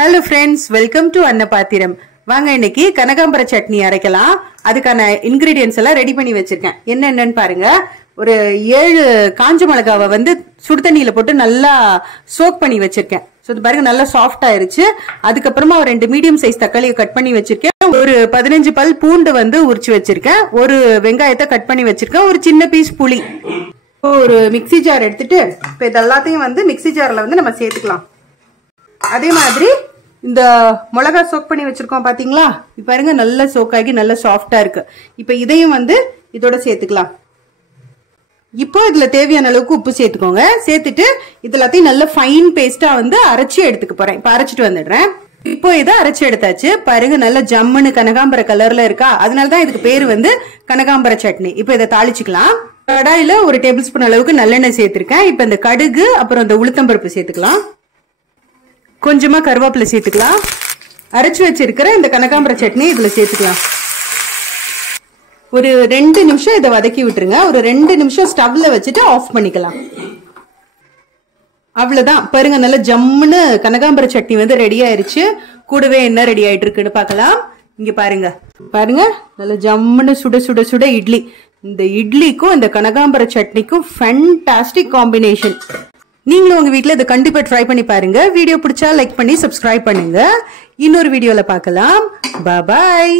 Hello friends, welcome to அன்னபாத்திரம். வாங்க இன்னைக்கு கனகாம்பர சட்னி அரைக்கலாம். அதுக்கான ingredients எல்லாம் ரெடி பண்ணி வச்சிருக்கேன். என்னென்னன்னு பாருங்க. ஒரு 7 காஞ்ச மிளகாவை வந்து சுடு தண்ணியில போட்டு நல்லா சோக் பண்ணி வச்சிருக்கேன். சோ இது பாருங்க நல்லா சாஃப்ட் ஆயிருச்சு. அதுக்கு அப்புறமா ஒரு 2 மீடியம் சைஸ் தக்காளியை கட் பண்ணி வச்சிருக்கேன். ஒரு 15 பல் பூண்டு வந்து உரிச்சு வச்சிருக்கேன். ஒரு வெங்காயத்தை கட் பண்ணி வச்சிருக்கேன். ஒரு சின்ன பீஸ் புளி. ஒரு மிக்ஸி ஜார் எடுத்துட்டு இப்ப இதெல்லாத்தையும் வந்து மிக்ஸி ஜார்ல வந்து நம்ம சேர்த்துக்கலாம். அதே மாதிரி இந்த மிளகா சோக் பண்ணி வச்சிருக்கோம் பாத்தீங்களா? இப்ப பாருங்க நல்ல சோக் ஆகி நல்ல சாஃப்டா இருக்கு. இப்ப இதையும் வந்து இதோட சேர்த்துக்கலாம். இப்போ இதுல தேவையான அளவுக்கு உப்பு சேர்த்துக்கோங்க. சேர்த்துட்டு இதெல்லாத்தையும் நல்ல ஃபைன் பேஸ்டா வந்து அரைச்சி எடுத்துக்க போறேன். இப்ப அரைச்சிட்டு வந்துடுறேன். இப்போ இதை அரைச்சி எடுத்தாச்சு. பாருங்க நல்ல ஜம்முன்னு கனகாம்பர கலர்ல இருக்கா? அதனாலதான் இதுக்கு பேரு வந்து கனகாம்பர சட்னி. இப்போ இதை தாளிச்சுக்கலாம். கடாயில ஒரு டேபிள் ஸ்பூன் அளவுக்கு நல்லெண்ணெய் சேர்த்திருக்கேன். இப்ப இந்த கடுகு அப்புறம் இந்த உளுத்தம்பருப்பு சேர்த்துக்கலாம். கொஞ்சமா கருவேப்பிலை சேர்த்துக்கலாம். அரைச்சு வச்சிருக்கிற இந்த கனகாம்பர சட்னி இதுல சேர்த்துக்கலாம். ஒரு 2 நிமிஷம் இதை வதக்கி விட்டுருங்க. ஒரு 2 நிமிஷம் ஸ்டவ்ல வச்சுட்டு ஆஃப் பண்ணிக்கலாம். அவ்வளவுதான். பாருங்க நல்ல ஜம்முன்னு கனகாம்பர சட்னி வந்து ரெடி ஆயிருச்சு. கூடவே என்ன ரெடி ஆயிட்டு இருக்குன்னு பாக்கலாம். இங்க பாருங்க பாருங்க நல்ல ஜம்முன்னு சுட சுட சுட இட்லி. இந்த இட்லிக்கும் இந்த கனகாம்பர சட்னிக்கும் ஃபேண்டாஸ்டிக் காம்பினேஷன். நீங்களும் உங்க வீட்ல இதை கண்டிப்பா ட்ரை பண்ணி பாருங்க. வீடியோ பிடிச்சா லைக் பண்ணி சப்ஸ்கிரைப் பண்ணுங்க. இன்னொரு வீடியோல பார்க்கலாம். பாய்.